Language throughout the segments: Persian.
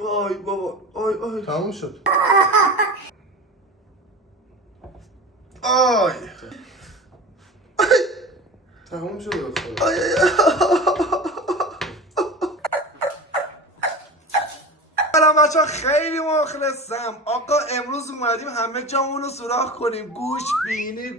وای بابا آی آی تموم شد. آی تموم شد خدا. آی سلام بچه، خیلی مخلصم. آقا امروز اومدیم همه جامون رو سوراخ کنیم. گوش بینی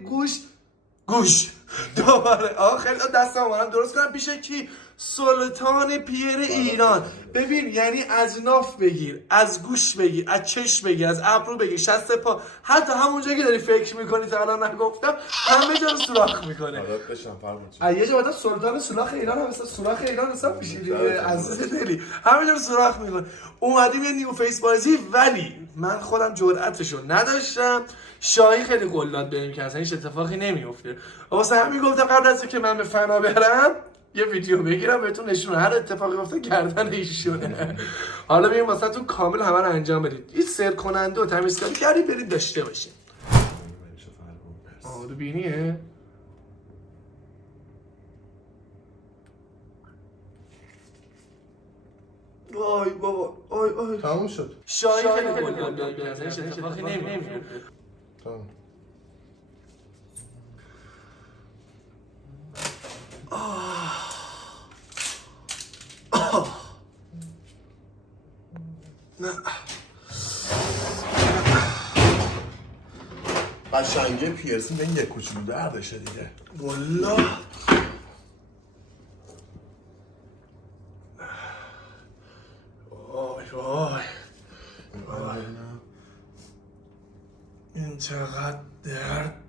گوش دوباره آقا خیلی دستم اومدم درست کنم پیش کی؟ سلطان پیر ایران. ببین یعنی از ناف بگیر، از گوش بگیر، از چشم بگیر، از ابرو بگیر، شست پا، حتی همونجا که داری فکر میکنی تا الان نگفتم همه جا رو سوراخ میکنه. عادت بشم فرمون. یه جا بعد سلطان سوراخ ایران هم مثلا سوراخ ایران حساب میشه دیگه، عزیز دلی همه جا رو سوراخ میکنه. اومدیم یه نیو فیس بازی، ولی من خودم جرأتشو نداشتم. شاهی خیلی قلات بریم که اصلا هیچ اتفاقی نمیفته. واسه همین گفتم قبل از اینکه من به فنا برم یه ویدیو بگیرم بهتون نشون هر اتفاقی افتاد گردن ایشونه. حالا بریم واسه تو کامل همه رو انجام بدید. این سر کننده و تمیزکاری کردی برید داشته باشین. آه بینیه؟ وای بابا آی آی تموم شد. شاهی خیلی قلات بریم که اصلا هیچ اتفاقی نمیفته. تموم. نه قشنگه پیرسین به این یک کوچولو دردشه دیگه. والله وای وای این چقدر درد.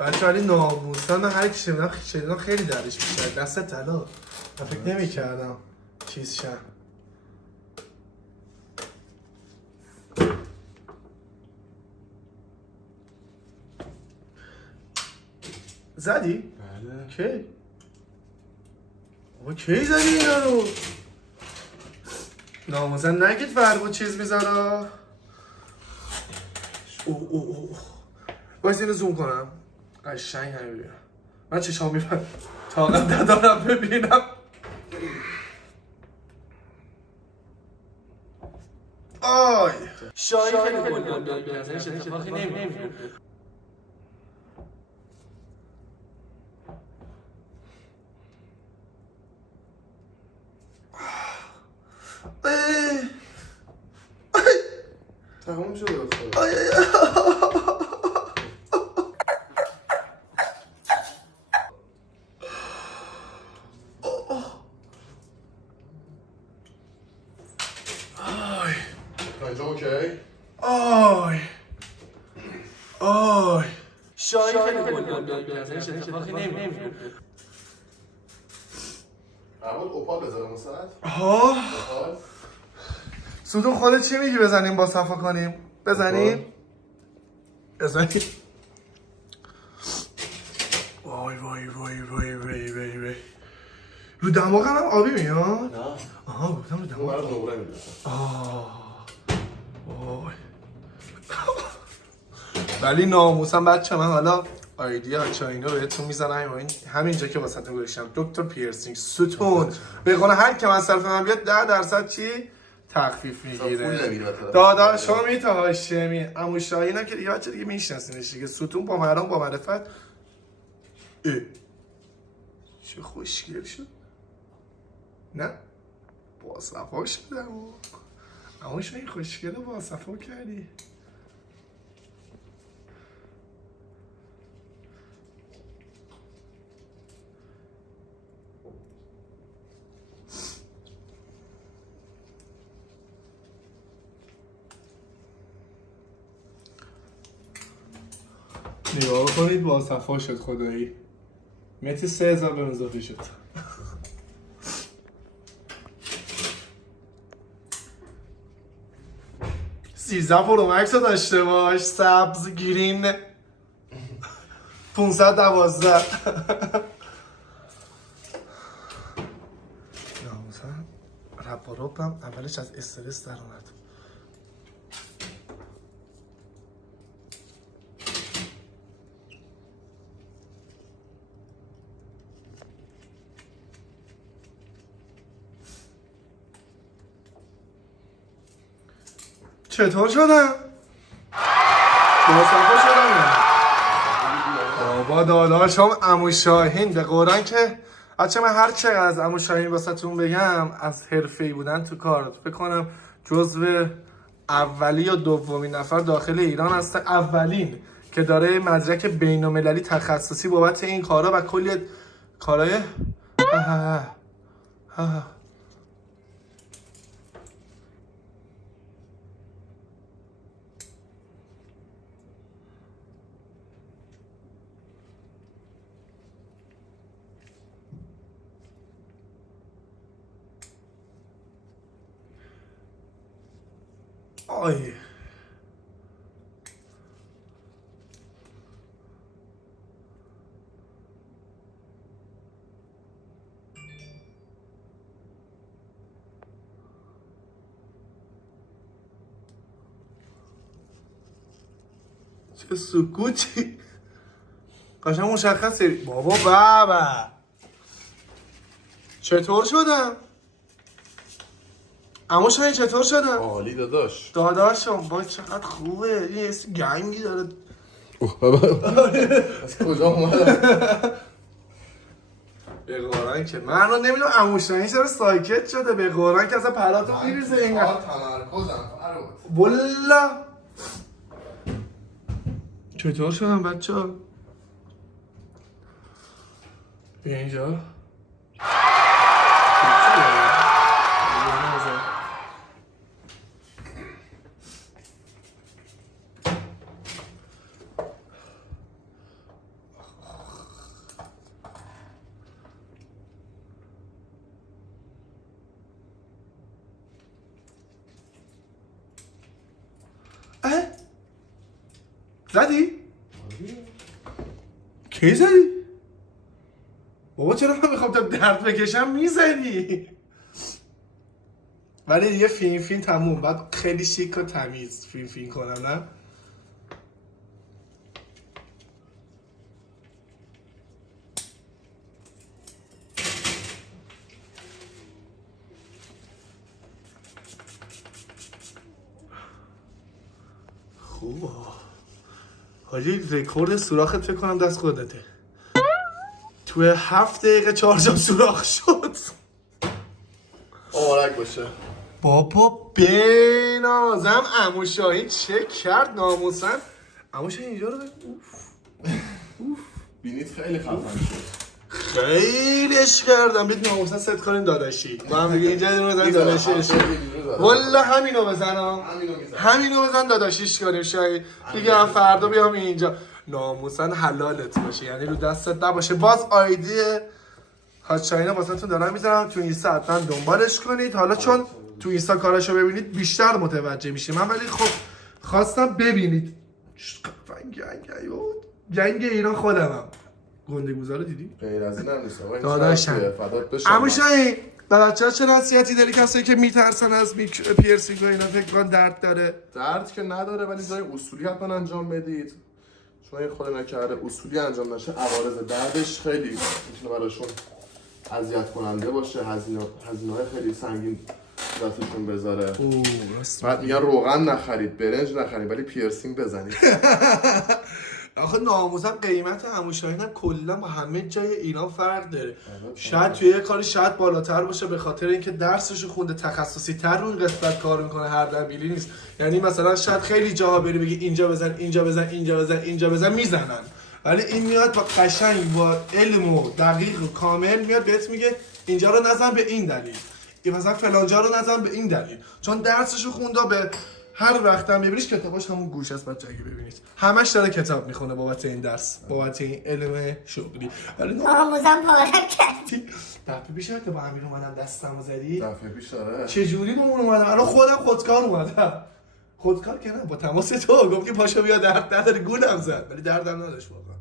بچه ولی ناموسان هر کی شنیدم خیلی دردش میشه. دست طلا من فکر نمی کردم چیز شد. زدی؟ بله. کی؟ بابا کی زدی اینا رو؟ ناموسن نگید فرمون چیز میذاره. او باید اینو زوم کنم قشنگ همه ببینم. من چشام میبرم طاقت ندارم ببینم. آی شاهی خیلی قلات بریم که اصلا هیچ اتفاقی نمیفته. تموم شد خدا. اینجا اوکی؟ آی شاهی خیلی قلات بریم که اصلا هیچ اتفاقی نمیفته. اول اوپال بذارم وسط. ها اوپال. سودون خودت چی میگی بزنیم با صفا کنیم؟ بزنیم؟ وای رو دماغم هم آبی میاد؟ نه. آها گفتم رو اون دماغ. برای دوباره میدونم. وای ولی ناموسم بچه من حالا آیدیا چاینو بهتون میزنم همینجا که واسه گذاشتم دکتر پیرسینگ ستون به قول هر که من صرف من بیاد 10% چی تخفیف میگیره. داداشو میته هاشمی عمو شاهینم که دیگه بچه دیگه میشناسینش دیگه. ستون با مرام با معرفت. چه خوشگل شد. نه با صفا شدم. عمو شاهین خوشگله با صفا کردی. نگاه کنید با صفا شد خدایی. متی 3000 به اضافه شد. سیزده پرو مکس رو داشته باش سبز گرین 512. ناموسا رب و ربم اولش از استرس در اومد. چطور شدم؟ مصطفی شدم. بابا داداشم عمو شاهین به قرآن که بچه من هر چقدر از عمو شاهین واسهتون بگم از حرفه‌ای بودن تو کار فکر کنم جزو اولی یا دومین نفر داخل ایران هست، اولین که داره مدرک بین‌المللی تخصصی بابت این کارا و کلی کارای آی چه سکوتی قشنگ مشخصه. بابا چطور شدم؟ عمو شاهین چطور شدم؟ عالی داداش. داداشم با چقدر خوبه، یه اسم گنگی داره. از کجا اومدم؟ به قرآن که من رو نمیدونم عمو شاهین چرا ساکت شده، به قرآن که اصلا پراتو میریزه اینقدر. تمرکزم فرود. والله چطور شدم بچه ها؟ بیا اینجا. زدی؟ کی زدی؟ بابا چرا من میخوام تا درد بکشم میزنی؟ ولی دیگه فین تموم، بعد خیلی شیک و تمیز فین کنم نه؟ خوبه حاجی، رکورد سوراخت فکر کنم دست خودته. توی 7 دقیقه 4 جام سوراخ شد. آرک باشه. بابا بنازم عمو شاهین چه کرد ناموسن. عمو شاهین اینجا رو بینید خیلی خفن شد. خیلی عشق کردم. بید ناموسن ست کنیم داداشی ما هم دیگه اینجا دونه بزن داداشیش. والله همینو بزنم، همینو بزن داداشیش کنیم شاهین دیگه. هم فردا بیام اینجا ناموسن حلالت باشه، یعنی رو دستت نباشه. باز آیدی هات شاهین واسهتون دارم میذارم تو اینستا، حتما دنبالش کنید. حالا چون تو اینستا کاراشو ببینید بیشتر متوجه میشیم من، ولی خب خواستم ببینید جنگ ایران خودمم. گنده گوزارو دیدی؟ غیر از این هم نیست. داداشم عمو شاهین بچه‌ها چه نصیحتی داری کسایی که میترسن از پیرسینگ و اینا فکر کنن درد داره؟ درد که نداره، ولی جای اصولی حتما انجام بدید، چون این خود نکرده اصولی انجام نشه عوارض بعدش خیلی میتونه براشون اذیت کننده باشه، هزینه‌های خیلی سنگین دستشون بذاره. بعد میگن روغن نخرید، برنج نخرید، ولی پیرسینگ بزنید. آخه ناموسم قیمت عمو شاهین هم کلا با همه جای ایران فرق داره. شاید توی یه کاری شاید بالاتر باشه به خاطر اینکه درسشو خونده، تخصصی تر رو این قسمت کار میکنه، هر دبیری نیست. یعنی مثلا شاید خیلی جاها بری بگی اینجا بزن اینجا بزن اینجا بزن اینجا بزن میزنن، ولی این میاد با قشنگ با علم و دقیق و کامل میاد بهت میگه اینجا رو نزن به این دلیل، این مثلا فلان جا رو نزن به این دلیل، چون درسشو خونده. به هر وقت هم ببینیش کتاباش همون گوش است بچه‌ها، اگه ببینید همش داره کتاب میخونه بابت این درس، بابت این علم شغلی. ولی آموزم پارک کردی. دفعه پیش تو با امیر اومدم دستمو زدی؟ دفعه پیش داره. چه جوری با اون اومدم؟ الان خودم خودکار اومدم. خودکار که نه، با تماس تو گفت که پاشو بیا، درد نداره، گولم زد ولی دردم نداشت واقعا.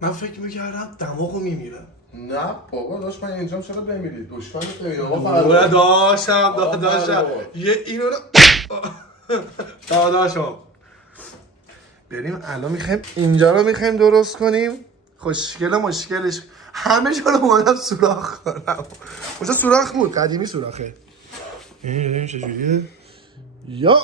من فکر میکردم دماغو میمیرم. نه بابا داشت من اینجام چرا بمیرید؟ دشمن بابا داداشم یه اینو داداشم بریم الان میخوایم اینجا رو میخوایم درست کنیم. خوشگل مشکلش همه جا رو اومدم سوراخ کنم. اونجا سوراخ بود، قدیمی سوراخه. این چجوریه؟ یا